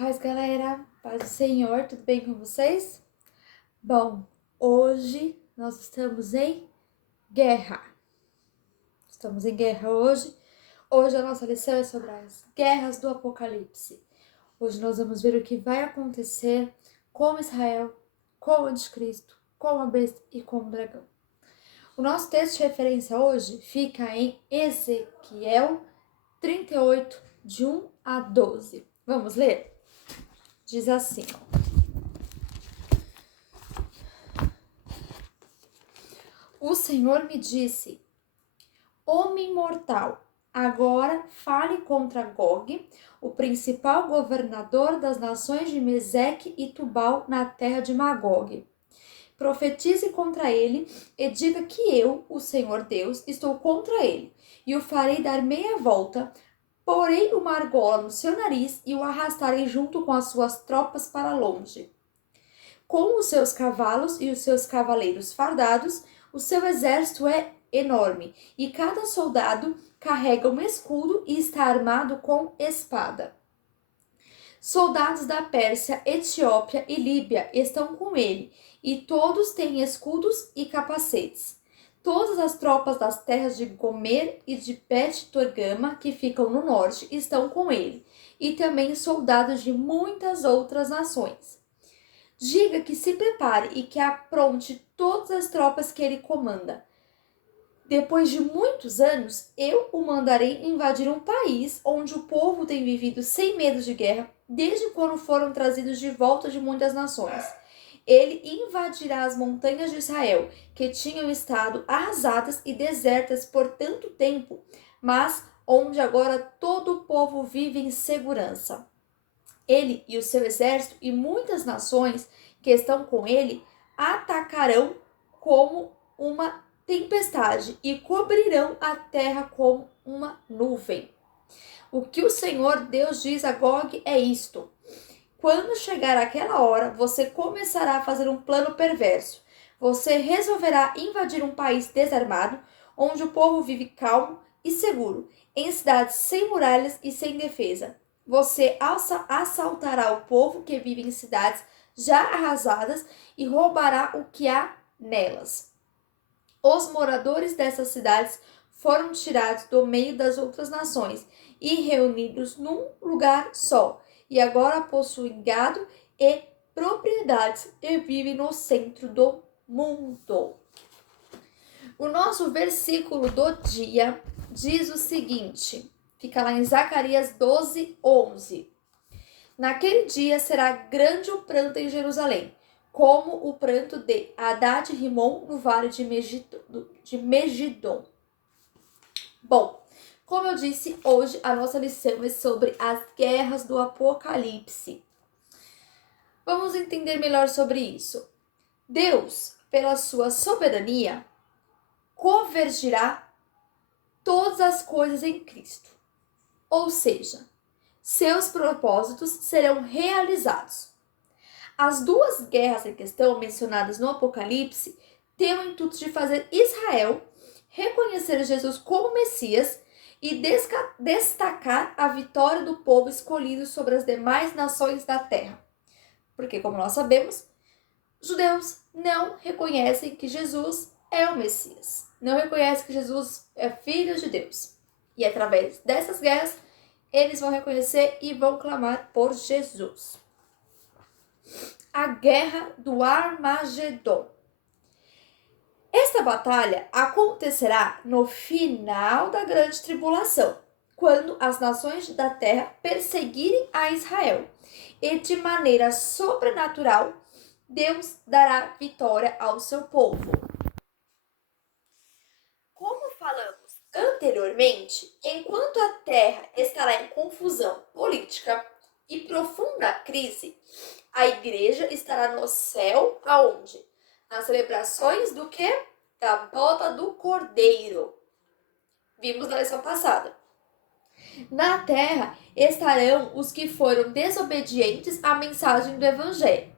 Paz, galera, paz do Senhor, tudo bem com vocês? Bom, hoje nós estamos em guerra. Estamos em guerra hoje. Hoje a nossa lição é sobre as guerras do Apocalipse. Hoje nós vamos ver o que vai acontecer com Israel, com o Anticristo, com a besta e com o dragão. O nosso texto de referência hoje fica em Ezequiel 38, de 1 a 12. Vamos ler? Diz assim, O Senhor me disse: Homem mortal, agora fale contra Gog, o principal governador das nações de Meseque e Tubal na terra de Magog. Profetize contra ele e diga que eu, o Senhor Deus, estou contra ele, e o farei dar meia volta, porei uma argola no seu nariz e o arrastarei junto com as suas tropas para longe. Com os seus cavalos e os seus cavaleiros fardados, o seu exército é enorme, e cada soldado carrega um escudo e está armado com espada. Soldados da Pérsia, Etiópia e Líbia estão com ele, e todos têm escudos e capacetes. Todas as tropas das terras de Gomer e de Bet-Torgama, que ficam no norte, estão com ele, e também soldados de muitas outras nações. Diga que se prepare e que apronte todas as tropas que ele comanda. Depois de muitos anos, eu o mandarei invadir um país onde o povo tem vivido sem medo de guerra desde quando foram trazidos de volta de muitas nações. Ele invadirá as montanhas de Israel, que tinham estado arrasadas e desertas por tanto tempo, mas onde agora todo o povo vive em segurança. Ele e o seu exército e muitas nações que estão com ele atacarão como uma tempestade e cobrirão a terra como uma nuvem. O que o Senhor Deus diz a Gog é isto: quando chegar aquela hora, você começará a fazer um plano perverso. Você resolverá invadir um país desarmado, onde o povo vive calmo e seguro, em cidades sem muralhas e sem defesa. Você assaltará o povo que vive em cidades já arrasadas e roubará o que há nelas. Os moradores dessas cidades foram tirados do meio das outras nações e reunidos num lugar só, e agora possuem gado e propriedades e vivem no centro do mundo. O nosso versículo do dia diz o seguinte, fica lá em Zacarias 12, 11. Naquele dia será grande o pranto em Jerusalém, como o pranto de Hadad-Rimon no vale de Megiddo. Bom, como eu disse, hoje a nossa lição é sobre as guerras do Apocalipse. Vamos entender melhor sobre isso. Deus, pela sua soberania, convergirá todas as coisas em Cristo. Ou seja, seus propósitos serão realizados. As duas guerras em questão mencionadas no Apocalipse têm o intuito de fazer Israel reconhecer Jesus como Messias e destacar a vitória do povo escolhido sobre as demais nações da terra. Porque, como nós sabemos, judeus não reconhecem que Jesus é o Messias. Não reconhecem que Jesus é filho de Deus. E através dessas guerras, eles vão reconhecer e vão clamar por Jesus. A Guerra do Armagedon. Esta batalha acontecerá no final da grande tribulação, quando as nações da terra perseguirem a Israel. E de maneira sobrenatural, Deus dará vitória ao seu povo. Como falamos anteriormente, enquanto a terra estará em confusão política e profunda crise, a igreja estará no céu, aonde? Nas celebrações do quê? Da boda do Cordeiro. Vimos na lição passada. Na terra estarão os que foram desobedientes à mensagem do Evangelho.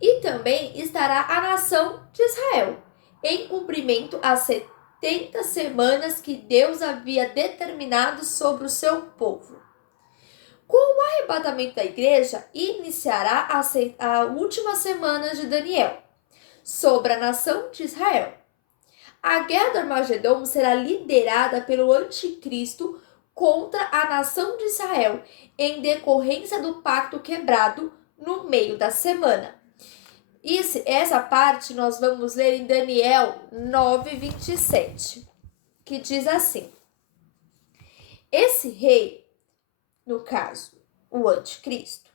E também estará a nação de Israel, em cumprimento às 70 semanas que Deus havia determinado sobre o seu povo. Com o arrebatamento da igreja iniciará a última semana de Daniel, sobre a nação de Israel. A guerra do Armagedon será liderada pelo anticristo contra a nação de Israel, em decorrência do pacto quebrado no meio da semana. Essa parte nós vamos ler em Daniel 9:27, que diz assim: esse rei, no caso, o anticristo,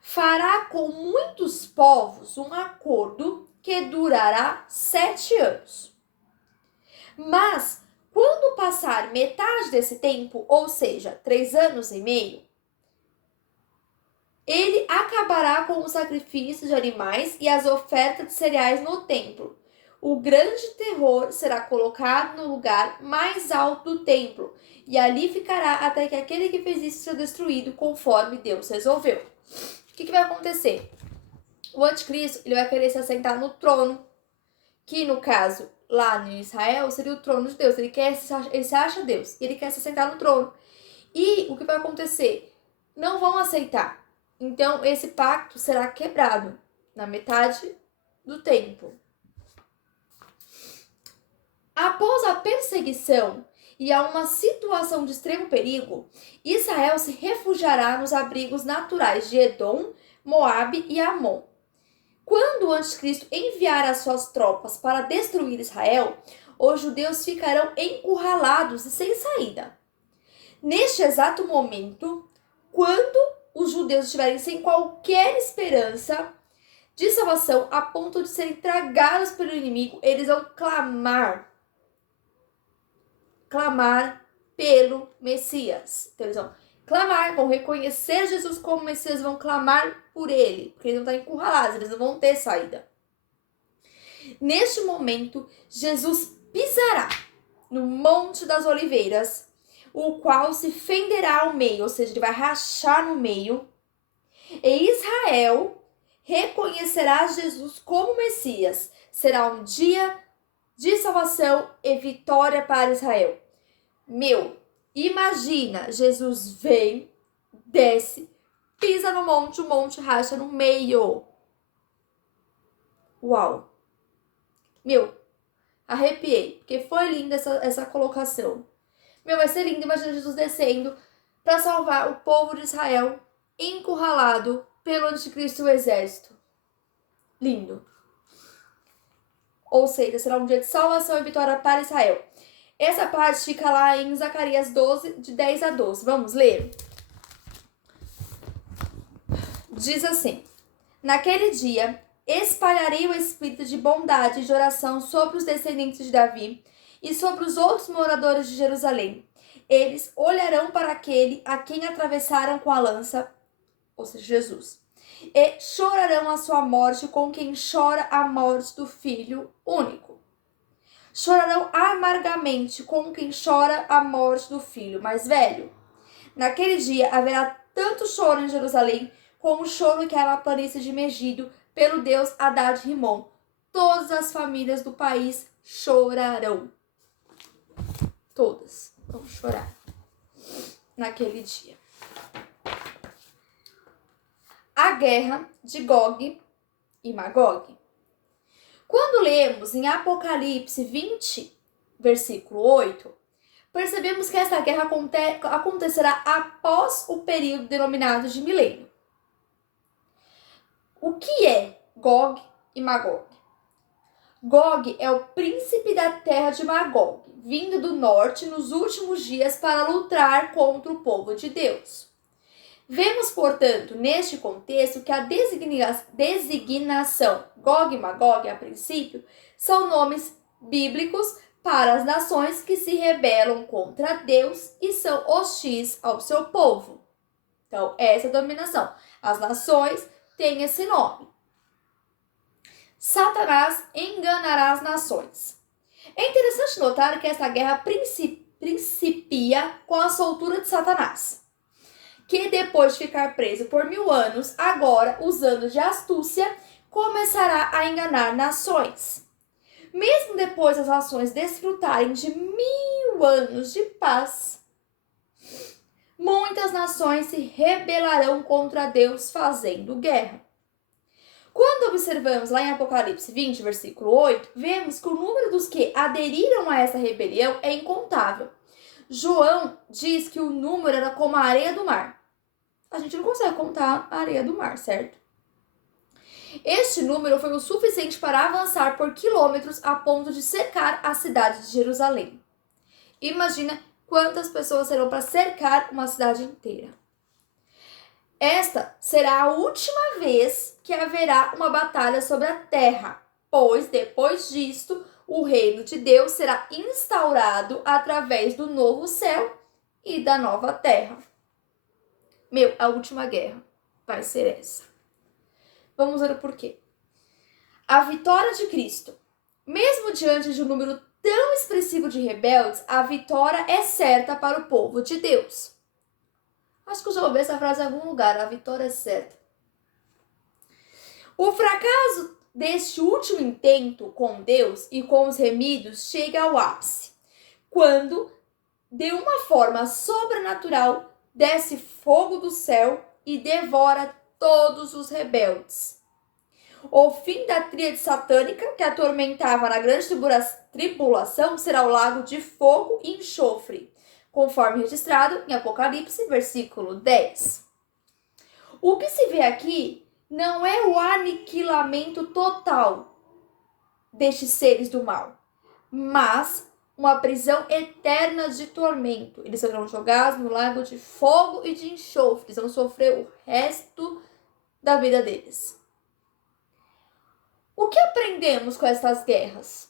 fará com muitos povos um acordo que durará 7 anos. Mas, quando passar metade desse tempo, ou seja, 3 anos e meio, ele acabará com os sacrifícios de animais e as ofertas de cereais no templo. O grande terror será colocado no lugar mais alto do templo, e ali ficará até que aquele que fez isso seja destruído, conforme Deus resolveu. O que vai acontecer? O anticristo ele vai querer se assentar no trono, que no caso, lá em Israel, seria o trono de Deus. Ele se acha Deus, ele quer se assentar no trono. E o que vai acontecer? Não vão aceitar. Então, esse pacto será quebrado na metade do tempo. Após a perseguição e a uma situação de extremo perigo, Israel se refugiará nos abrigos naturais de Edom, Moabe e Amon. Quando o anticristo enviar as suas tropas para destruir Israel, os judeus ficarão encurralados e sem saída. Neste exato momento, quando os judeus estiverem sem qualquer esperança de salvação, a ponto de serem tragados pelo inimigo, eles vão clamar pelo Messias. Então, eles vão clamar, vão reconhecer Jesus como Messias, vão clamar por ele, porque eles vão estar encurralados, eles não vão ter saída. Neste momento, Jesus pisará no Monte das Oliveiras, o qual se fenderá ao meio, ou seja, ele vai rachar no meio, e Israel reconhecerá Jesus como Messias. Será um dia de salvação e vitória para Israel. Imagina, Jesus vem, desce, pisa no monte, o monte racha no meio. Uau! Arrepiei, porque foi linda essa colocação. Vai ser lindo, imagina Jesus descendo para salvar o povo de Israel, encurralado pelo anticristo e o exército. Lindo. Ou seja, será um dia de salvação e vitória para Israel. Essa parte fica lá em Zacarias 12, de 10 a 12. Vamos ler? Diz assim: naquele dia, espalharei o espírito de bondade e de oração sobre os descendentes de Davi e sobre os outros moradores de Jerusalém. Eles olharão para aquele a quem atravessaram com a lança, ou seja, Jesus, e chorarão a sua morte com quem chora a morte do filho único. Chorarão amargamente com quem chora a morte do filho mais velho. Naquele dia haverá tanto choro em Jerusalém como o choro que há na planície de Megido pelo deus Hadad-Rimon. Todas as famílias do país chorarão. Todas vão chorar naquele dia. A guerra de Gog e Magog. Quando lemos em Apocalipse 20, versículo 8, percebemos que essa guerra acontecerá após o período denominado de milênio. O que é Gog e Magog? Gog é o príncipe da terra de Magog, vindo do norte nos últimos dias para lutar contra o povo de Deus. Vemos, portanto, neste contexto que a designação Gog e Magog, a princípio, são nomes bíblicos para as nações que se rebelam contra Deus e são hostis ao seu povo. Então, essa é a dominação. As nações têm esse nome. Satanás enganará as nações. É interessante notar que essa guerra principia com a soltura de Satanás, que depois de ficar preso por 1000 anos, agora, usando de astúcia, começará a enganar nações. Mesmo depois das nações desfrutarem de 1000 anos de paz, muitas nações se rebelarão contra Deus fazendo guerra. Quando observamos lá em Apocalipse 20, versículo 8, vemos que o número dos que aderiram a essa rebelião é incontável. João diz que o número era como a areia do mar. A gente não consegue contar a areia do mar, certo? Este número foi o suficiente para avançar por quilômetros a ponto de cercar a cidade de Jerusalém. Imagina quantas pessoas serão para cercar uma cidade inteira. Esta será a última vez que haverá uma batalha sobre a terra, pois depois disto o reino de Deus será instaurado através do novo céu e da nova terra. A última guerra vai ser essa. Vamos ver o porquê. A vitória de Cristo. Mesmo diante de um número tão expressivo de rebeldes, a vitória é certa para o povo de Deus. Acho que eu já ouvi essa frase em algum lugar, a vitória é certa. O fracasso deste último intento com Deus e com os remidos chega ao ápice, quando, de uma forma sobrenatural, desce fogo do céu e devora todos os rebeldes. O fim da tríade satânica que atormentava na grande tribulação será o lago de fogo e enxofre, conforme registrado em Apocalipse, versículo 10. O que se vê aqui não é o aniquilamento total destes seres do mal, mas uma prisão eterna de tormento. Eles serão jogados no lago de fogo e de enxofre. Eles vão sofrer o resto da vida deles. O que aprendemos com essas guerras?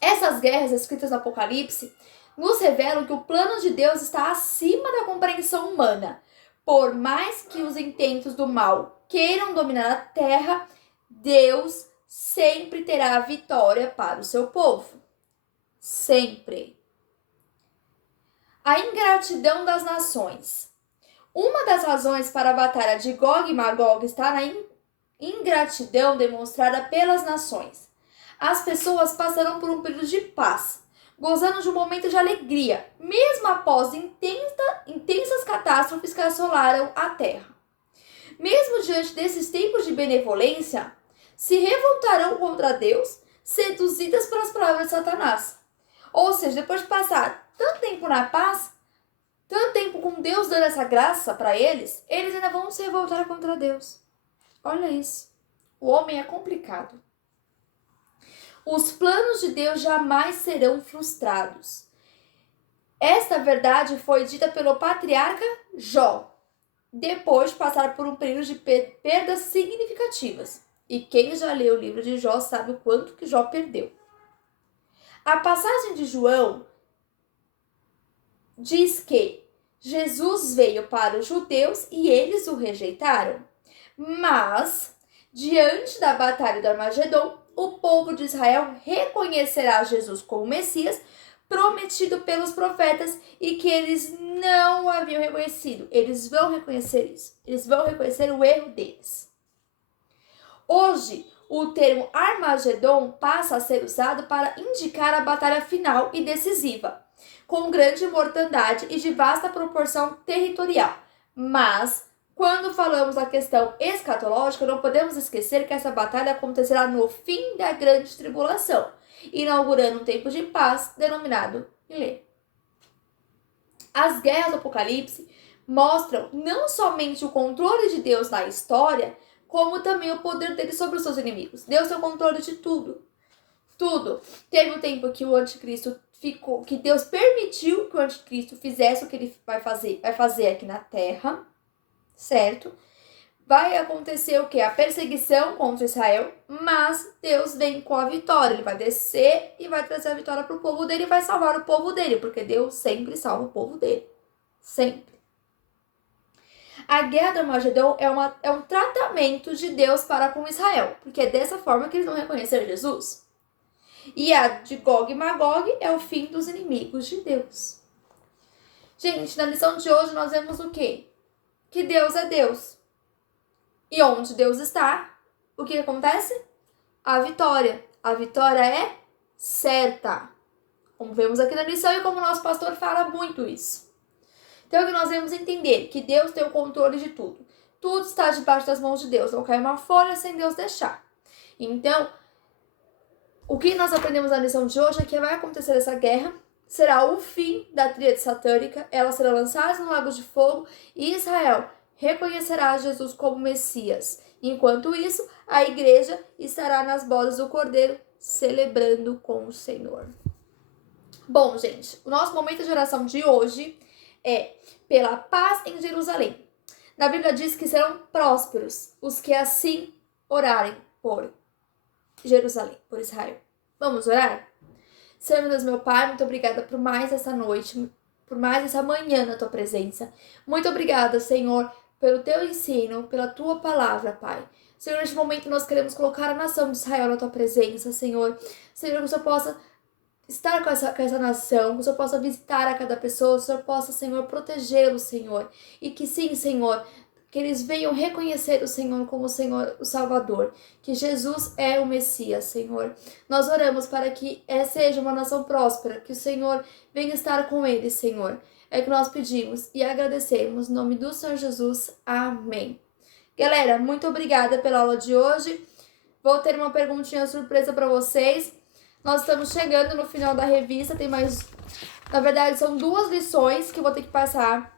Essas guerras escritas no Apocalipse nos revelam que o plano de Deus está acima da compreensão humana. Por mais que os intentos do mal queiram dominar a terra, Deus sempre terá a vitória para o seu povo. Sempre. A ingratidão das nações. Uma das razões para a batalha de Gog e Magog está na ingratidão demonstrada pelas nações. As pessoas passaram por um período de paz, gozando de um momento de alegria, mesmo após intensas catástrofes que assolaram a terra. Mesmo diante desses tempos de benevolência, se revoltarão contra Deus, seduzidas pelas palavras de Satanás. Ou seja, depois de passar tanto tempo na paz, tanto tempo com Deus dando essa graça para eles ainda vão se revoltar contra Deus. Olha isso. O homem é complicado. Os planos de Deus jamais serão frustrados. Esta verdade foi dita pelo patriarca Jó, depois de passar por um período de perdas significativas. E quem já leu o livro de Jó sabe o quanto que Jó perdeu. A passagem de João diz que Jesus veio para os judeus e eles o rejeitaram. Mas, diante da batalha do Armagedon, o povo de Israel reconhecerá Jesus como Messias, prometido pelos profetas, e que eles não haviam reconhecido. Eles vão reconhecer isso. Eles vão reconhecer o erro deles. Hoje, o termo Armagedon passa a ser usado para indicar a batalha final e decisiva, com grande mortandade e de vasta proporção territorial. Mas, quando falamos da questão escatológica, não podemos esquecer que essa batalha acontecerá no fim da grande tribulação, inaugurando um tempo de paz denominado Milênio. As guerras do Apocalipse mostram não somente o controle de Deus na história, como também o poder dele sobre os seus inimigos. Deus tem o controle de tudo. Tudo. Teve um tempo que o anticristo que Deus permitiu que o anticristo fizesse o que ele vai fazer aqui na terra, certo? Vai acontecer o quê? A perseguição contra Israel, mas Deus vem com a vitória. Ele vai descer e vai trazer a vitória para o povo dele e vai salvar o povo dele, porque Deus sempre salva o povo dele. Sempre. A guerra do Armagedon é um tratamento de Deus para com Israel, porque é dessa forma que eles vão reconhecer Jesus. E a de Gog e Magog é o fim dos inimigos de Deus. Gente, na lição de hoje nós vemos o quê? Que Deus é Deus. E onde Deus está, o que acontece? A vitória. A vitória é certa. Como vemos aqui na lição e como o nosso pastor fala muito isso. Então, que nós devemos entender que Deus tem o controle de tudo. Tudo está debaixo das mãos de Deus. Não cai uma folha sem Deus deixar. Então, o que nós aprendemos na lição de hoje é que vai acontecer essa guerra, será o fim da tríade satânica, ela será lançada no lago de fogo e Israel reconhecerá Jesus como Messias. Enquanto isso, a igreja estará nas bodas do Cordeiro, celebrando com o Senhor. Bom, gente, o nosso momento de oração de hoje é pela paz em Jerusalém. Na Bíblia diz que serão prósperos os que assim orarem por Jerusalém, por Israel. Vamos orar? Senhor Deus, meu Pai, muito obrigada por mais essa noite, por mais essa manhã na Tua presença. Muito obrigada, Senhor, pelo Teu ensino, pela Tua palavra, Pai. Senhor, neste momento nós queremos colocar a nação de Israel na Tua presença, Senhor. Senhor, que o Senhor possa estar com essa nação, que o Senhor possa visitar a cada pessoa, que o Senhor possa, Senhor, protegê-los, Senhor. E que sim, Senhor, que eles venham reconhecer o Senhor como o Senhor, o Salvador, que Jesus é o Messias, Senhor. Nós oramos para que seja uma nação próspera, que o Senhor venha estar com eles, Senhor. É o que nós pedimos e agradecemos. Em nome do Senhor Jesus. Amém. Galera, muito obrigada pela aula de hoje. Vou ter uma perguntinha surpresa para vocês. Nós estamos chegando no final da revista, tem mais... Na verdade, são 2 lições que eu vou ter que passar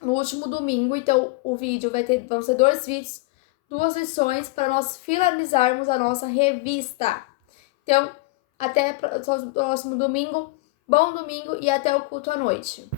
no último domingo, então o vídeo vão ser 2 vídeos, 2 lições para nós finalizarmos a nossa revista. Então, até o próximo domingo, bom domingo e até o culto à noite.